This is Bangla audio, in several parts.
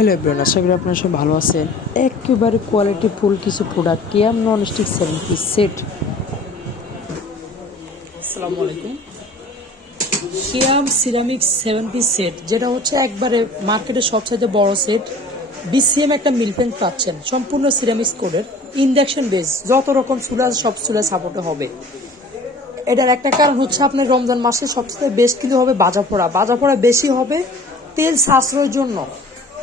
হ্যালো এভরিওয়ান আশা করি আপনারা সব ভালো আছেন। একেবারে কোয়ালিটি ফুল কিছু product Kiam non stick seven piece set আসসালামু আলাইকুম। Kiam ceramic seven piece set যেটা হচ্ছে একবারে মার্কেটের সবচাইতে বড় সেট বিসিএম একটা মিল পেন পাচ্ছেন, সম্পূর্ণ সিরামিক্স কোডের ইন্ডাকশন বেস যত রকম চুলা সব চুলা সাপোর্টে হবে। এটার একটা কারণ হচ্ছে আপনার রমজান মাসে সবচেয়ে বেশ কিন্তু হবে বাজা পোড়া। বাজা পোড়া বেশি হবে, তেল সাশ্রয়ের জন্য।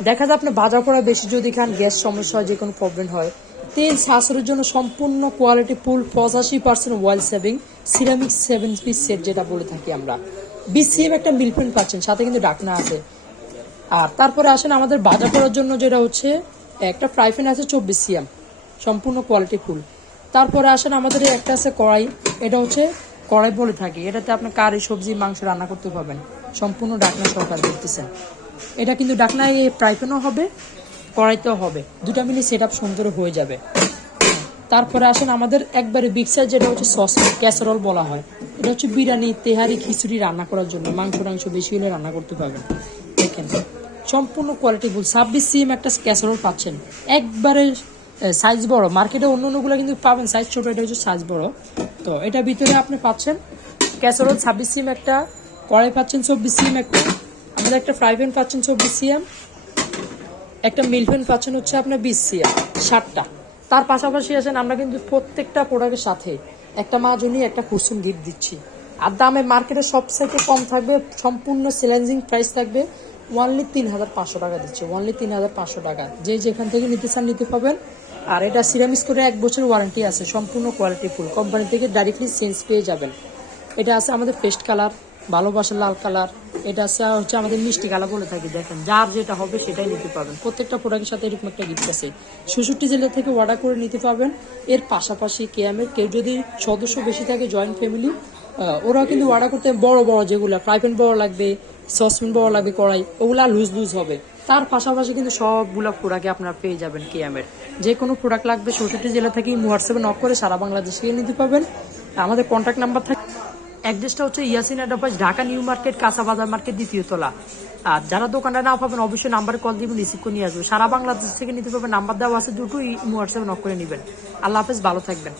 দেখা যায় আপনি বাজা পোড়া বেশি যদি খান, গ্যাস সমস্যা হয় যে কোনো প্রবলেম হয়। তেল সাশ্রয়ের জন্য সম্পূর্ণ কোয়ালিটি ফুল পঁচাশি percent oil saving ceramic seven piece set যেটা বলে থাকি আমরা। বিসিএম একটা মিলপেন পাচ্ছেন, সাথে কিন্তু ডাকনা আছে। আর তারপরে আসেন আমাদের বাজা করার জন্য যেটা হচ্ছে, একটা ফ্রাই প্যান আছে চব্বিশ সিএম সম্পূর্ণ কোয়ালিটি ফুল তারপরে আসেন আমাদের একটা আছে কড়াই, এটা হচ্ছে কড়াই বলে থাকি। এটাতে আপনি কারি, সবজি, মাংস রান্না করতে পারবেন। সম্পূর্ণ ডাকনা সহকারে দেখতেছেন। এটা কিন্তু ডাকনায় ফ্রাই প্যানও হবে, কড়াইতেও হবে। দুটা মিলে সেট আপ সুন্দর হয়ে যাবে। তারপরে আসেন আমাদের একবারে বিগ সাইজ যেটা হচ্ছে সস ক্যাসারোল বলা হয়। এটা হচ্ছে বিরিয়ানি, তেহারি, খিচুড়ি রান্না করার জন্য। মাংস, টাংস বেশি হলে রান্না করতে পারবেন। দেখেন, সম্পূর্ণ কোয়ালিটি ফুল ছাব্বিশ সিএম একটা ক্যাসারোল পাচ্ছেন। একবারে সাইজ বড়। মার্কেটে অন্য অন্যগুলো কিন্তু পাবেন। সাইজ ছোট, এটা হচ্ছে সাইজ বড়। তো এটা ভিতরে আপনি পাচ্ছেন। ক্যাসারোল ছাব্বিশ সিএম একটা, কড়াই পাচ্ছেন চব্বিশ সিএম একটা। আমাদের একটা ফ্রাই প্যান পাচ্ছেন চব্বিশ সিএম, একটা মিল পেন পাচ্ছেন হচ্ছে আপনার বিশ সিএম ষাটটা তার পাশাপাশি আছেন আমরা কিন্তু প্রত্যেকটা প্রোডাক্টের সাথে একটা মা মাজনি একটা কুসুম গিফট দিচ্ছি। আর দামে মার্কেটে সবথেকে কম থাকবে, সম্পূর্ণ চ্যালেঞ্জিং প্রাইস থাকবে ওয়ানলি তিন হাজার পাঁচশো টাকা দিচ্ছে ওয়ানলি তিন হাজার পাঁচশো টাকা। যে যেখান থেকে নিতে চান নিতে পাবেন আর এটা সিরামিক্স করে এক বছর ওয়ারেন্টি আছে, সম্পূর্ণ কোয়ালিটি ফুল কোম্পানি থেকে ডাইরেক্টলি চেঞ্জ পেয়ে যাবেন। এটা আছে আমাদের পেস্ট কালার ভালোবাসার লাল কালার, এটা হচ্ছে আমাদের মিষ্টি কালার বলে থাকি, দেখেন, যার যেটা হবে সেটাই নিতে পারবেন। প্রত্যেকটা প্রোডাক্টের সাথে এরকম একটা গিফট আছে। ষষট্টি জেলা থেকে অর্ডার করে নিতে পারবেন। এর পাশাপাশি কেয়ামের কেউ যদি সদস্য বেশি থাকে জয়েন্ট ফ্যামিলি ওরা কিন্তু অর্ডার করতে বড় বড় যেগুলো ফ্রাই প্যান বড় লাগবে সসপ্যান বড় লাগবে, কড়াই, ওগুলা লুজ লুজ হবে। তার পাশাপাশি কিন্তু সবগুলো প্রোডাক্টে আপনারা পেয়ে যাবেন কেয়ামের যে কোনো প্রোডাক্ট লাগবে ষষট্টি জেলা থেকে হোয়াটসঅ্যাপে নক করে সারা বাংলাদেশ থেকে নিতে পারবেন। আমাদের কন্ট্যাক্ট নাম্বার থাকে অ্যাড্রেসটা হচ্ছে Yasin advice Dhaka new market, কাঁচা বাজার মার্কেট, দ্বিতীয় তলা। আর যারা দোকানটা না পাবেন, অবশ্যই নাম্বারে কল দিবেন রিসিভ করে নিয়ে আসবেন। সারা বাংলাদেশ থেকে নিতে পারবেন নাম্বার দেওয়া আছে দুটোই হোয়াটসঅ্যাপ নক করে নেবেন। আল্লাহ হাফেজ, ভালো থাকবেন।